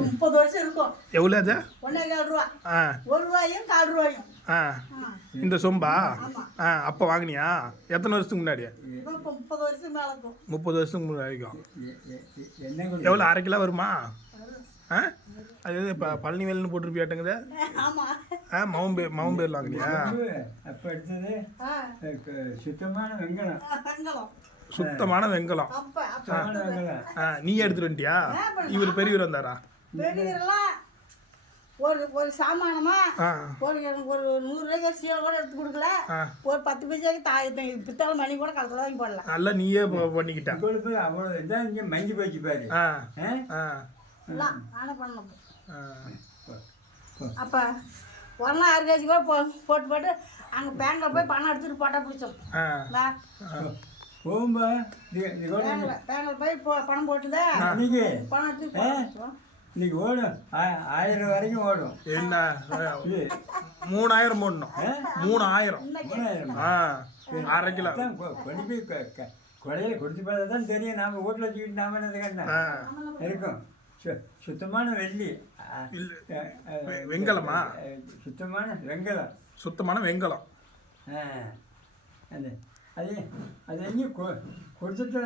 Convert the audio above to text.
முப்பது வருஷம் இருக்கும். எவ்வளோ அது? ஒன்றே கால் ரூபா. ஆ. ஒரு ரூபாயும் கால் ரூபாயும். ஆ. இந்த சொம்பா? ஆமா. ஆ அப்போ வாங்கினியா? எத்தனை வருஷத்துக்கு முன்னாடி? முப்பது வருஷம் மேலே இருக்கும். முப்பது வருஷத்துக்கு முன்னாடி கொண்டு எவ்வளோ அரை கிலோ வருமா? ஆ? அது இப்போ பழனி வேலுன்னு போட்டிருப்பியாட்டுங்குது? ஆ மவும்பே மவும்பேரில் வாங்கினியா? அப்போ எடுத்தது சுத்தமான வெங்கலம். சுத்தமான வெங்கலம். நீ எடுத்துட்டு வந்துட்டியா? இவர் பெரியவர் வந்தாரா? ஒரு ஒரு சாமானமா ஒரு ஒரு நூறு ரூபாய்க்கு சீலை கூட எடுத்து கொடுக்கல. ஒரு பத்து பைசாக்கு தாய் பித்தளை மணி கூட கலத்துல வாங்கி போடலாம். நல்லா நீயே ப- பண்ணிக்கிட்ட. இப்பொழுது அவ்வளோ இதான் இங்கே மங்கி போச்சு பாரு. ஆ. ஆ? ஆ. எல்லாம் நானே பண்ணணும். அப்போ ஒரு நாள் அரிசி கூட போ போட்டு போட்டு அங்கே பேங்கில் போய் பணம் எடுத்துட்டு போட்டா பிடிச்சோம் போகும்பா. பேங்கில் போய் போ பணம் போட்டுதே. இன்னைக்கு பணம் பிடிச்சோம். இன்னைக்கு ஓடும். ஆயிரம் வரைக்கும் ஓடும். என்ன? மூணாயிரம் போடணும்? மூணாயிரம். ஆ அரை கிலோ. கொண்டு போய் கொடையில கொடுத்து பார்த்தா தான் தெரியும். நாம வீட்டில் வச்சுக்கிட்டு நாம என்னது கண்ணா? இருக்கும். சுத்தமான வெள்ளி. ஆ, இல்ல. ஆ, ஆ, வெ- வெண்கலமா? ஆ, சுத்தமான வெங்கலம். சுத்தமான வெங்கலம். அது அது எங்கேயும் கொ- கொடுத்துட்டு